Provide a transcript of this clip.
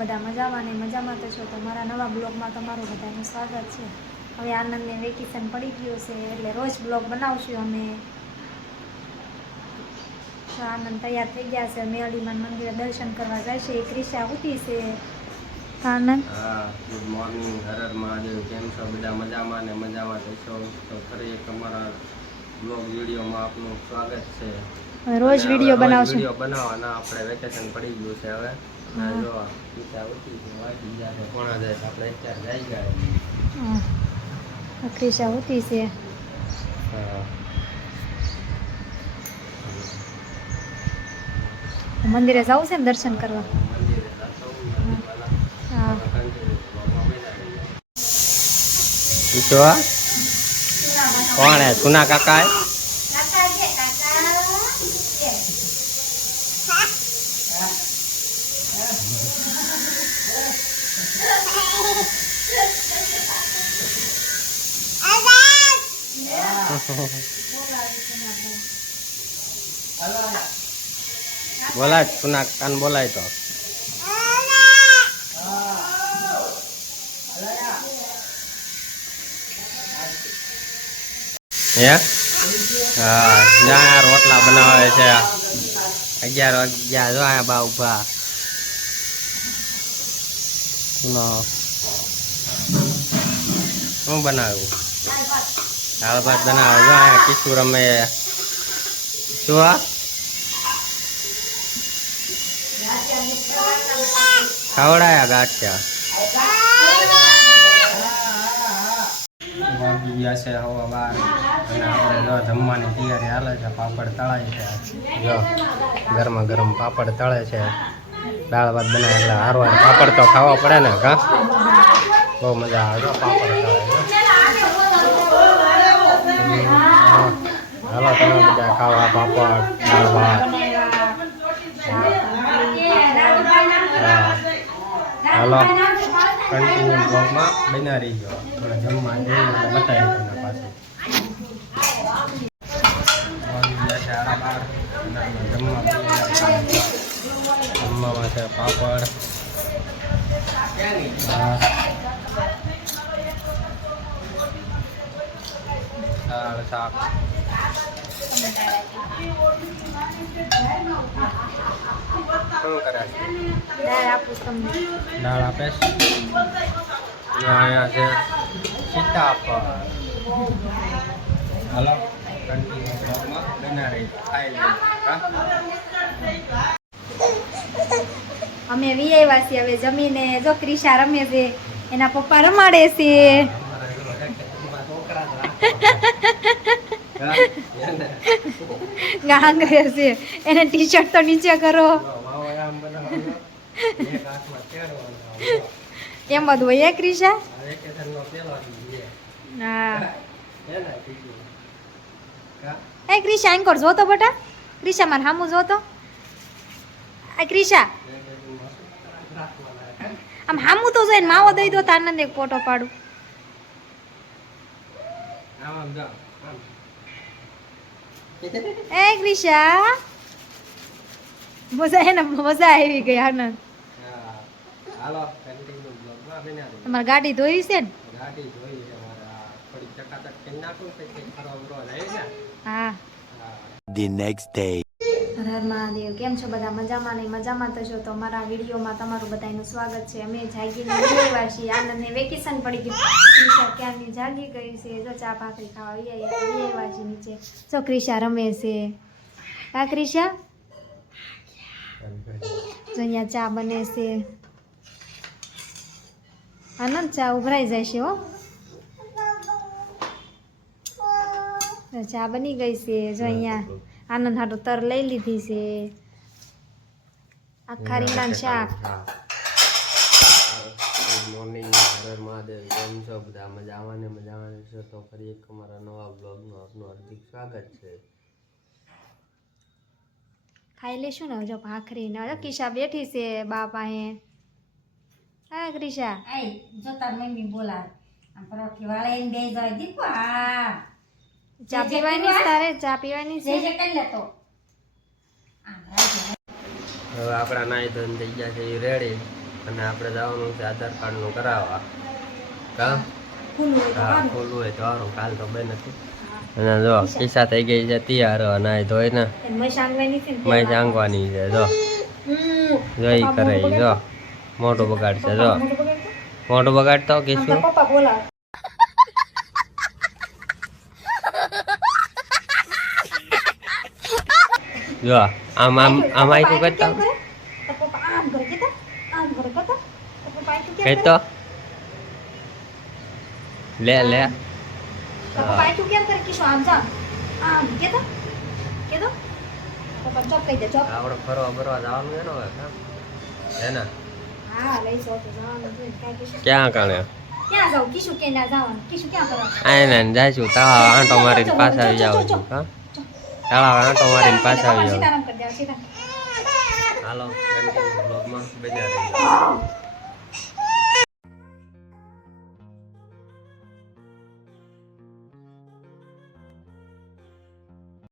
બધા મજામાં ને મજામાં તો છો. તો મારા નવા બ્લોગમાં તમારું બધાનું સ્વાગત છે. હવે આનંદને વેકેશન પડી ગયું છે એટલે રોજ બ્લોગ બનાવશું અમે. તો આનંદ તૈયાર થઈ ગયા છે, મેળીમાં મંદિરે દર્શન કરવા જાય છે. ક્રિશા ઉઠી છે. આનંદ ગુડ મોર્નિંગ, હર હર મહાદેવ. કેમ છો બધા? મજામાં ને મજામાં છો? તો ફરી એક અમારા બ્લોગ વિડીયોમાં આપનું સ્વાગત છે. રોજ વિડીયો બનાવશું. વિડીયો બનાવવાના આપણે વેકેશન પડી ગયું છે હવે. જો ક્રિશા ઉઠી છે, વાગી ગયા છે પોણા 10. આપણે અત્યારે જઈ ગયા. ક્રિશા ઉઠી છે. મંદિરે જવું છે ને દર્શન કરવા. હા કોણ હે? સુના કાકા હે? બોલાય સુના કાન બોલાય તો હે. હા, જ્યાં રોટલા બનાવે છે. 11 વાગ્યા જો આ બા ઉભા. શું બનાવ્યું? દાળ ભાત બનાવે. જો આ કિશોર રમે. શું આ ખવડાયા ગાંઠિયા? વાગી ગયા છે હવા 12 અને આપણે જો જમવાની તૈયારી હાલે છે. પાપડ તળાય છે. જો ગરમા ગરમ પાપડ તળે છે. દાળ ભાત બનાવે એટલે હારવાર પાપડ તો ખાવા પડે ને. કા બહુ મજા આવે. જો પાપડ તળે છે. હાલો તમે બધા ખાવા પાપડ દાળ ભાત. હાલો કન્ટિન્યુ બ્લોગમાં બના રહી ગયો. થોડા જમવા જઈએ એટલે બતાવી તમને પાછું. જમવામાં છે પાપડ, દાળ, શાક. શું કરે છે? દાળ આપે છે. અહીંયા છે સીતાફળ. હાલો કન્ટિન્યુ બ્લોગમાં બના રહી ખાઈ લઈએ. અમે વીઆઈવા છીએ હવે જમીને. જો ક્રિશા રમે છે, એના પપ્પા રમાડે છે. ગાંગરે છે, એને ટી શર્ટ તો નીચે કરો. એમ બધું હોય ક્રિશા. હા એ ક્રિશા એન્કોર જોતો બટા. ક્રિશા માર હામું જોતો. આ ક્રિશા આમ હામું તો જોઈને માવો દઈ દો તો આનંદ એક ફોટો પાડું. એ ક્રિશા મજા હે ને, મજા આવી ગઈ આનંદ. તમારે ગાડી ધોઈ છે ને? હા. The next day. Har Har Mahadev. કેમ છો બધા? મજામાં ને મજામાં તો છો. તો અમારા વિડીયોમાં તમારું બધાનું સ્વાગત છે. અમે જાગીને આવ્યા છીએ. આનંદને વેકેશન પડી ગયું. ક્રિશા ક્યારની જાગી ગઈ છે. જો ચા ભાખરી ખાવા આવ્યા છીએ નીચે. જો ક્રિશા રમે છે. હા ક્રિશા, જો અહીંયા ચા બને છે. આનંદ ચા ઉભરાઈ જાય છે. હો, ચા બની ગઈ છે. જો અહીંયા આનંદ હાટું તર લઈ લીધી છે. આખા રીંગણાનું શાક. Good morning, Har Har Mahadev. કેમ છો બધા? મજામાં ને મજામાં છો? તો ફરી એક અમારા નવા બ્લોગમાં આપનું હાર્દિક સ્વાગત છે. ખાઈ લેશું ને જો ભાખરી ને. કિશા બેઠી છે બા પાસે. હા ક્રિશા જોતા મમ્મી બોલાવે આમ પરોઠી વાળે બે જાય દીકો. હા ચા પીવાની તારે? ચા પીવાની છે? જે કરી લેતો. હવે આપણા નાઈ ધોઈને થઈ ગયા છે રેડી. અને આપણે જવાનું છે આધાર કાર્ડનું કરાવવા કા ખુલ્લું હોય તો હા સારું. ખોલવું હોય તો સારું કાલ તો બંધ નથી અને જો પૈસા થઈ ગઈ છે તૈયાર નાય ધોઈ ને એને મય સાંગવાની છે ને મય જાંગવાની છે જો જોઈ કરે ઈ જો મોટું બગાડશે જો મોટું બગાડતો? મોટું બગાડતો કે આમ શું તાર પપ્પા બોલાવે. જો આમ આઈકું પપ્પા કરતા કેમ કરે? તાર પપ્પા આમ કરે કેતા? આમ કરે કરતા? તાર પપ્પા આટલું કેમ કરે? કહેતો લે લે તાર પપ્પા આટલું કેમ કરે? કિશો આમ જા. આમ કેતા? કેતો? પપ્પા ચોપ કહી દે ચોપ. આપણે ફરવા ફરવા જવાનું છે ને હવે કાં? હે ને હા લઈ જાઓ તો જવાનું છે. કાંઈ કિશો. ક્યાં કાણે ક્યાં જાવ? કિશુ કે ના જવાનું? કિશુ ક્યાં કરવા? આઈને જઈશું તળાવ આંટો મારીને પાછા આવી જાવ છું હા તળાવ આંટો મારીને પાછા આવી જાવ સીતારામ કરી દે સીતારામ. હાલો કન્ટિન્યુ બ્લોગમાં બન્યા રહીજો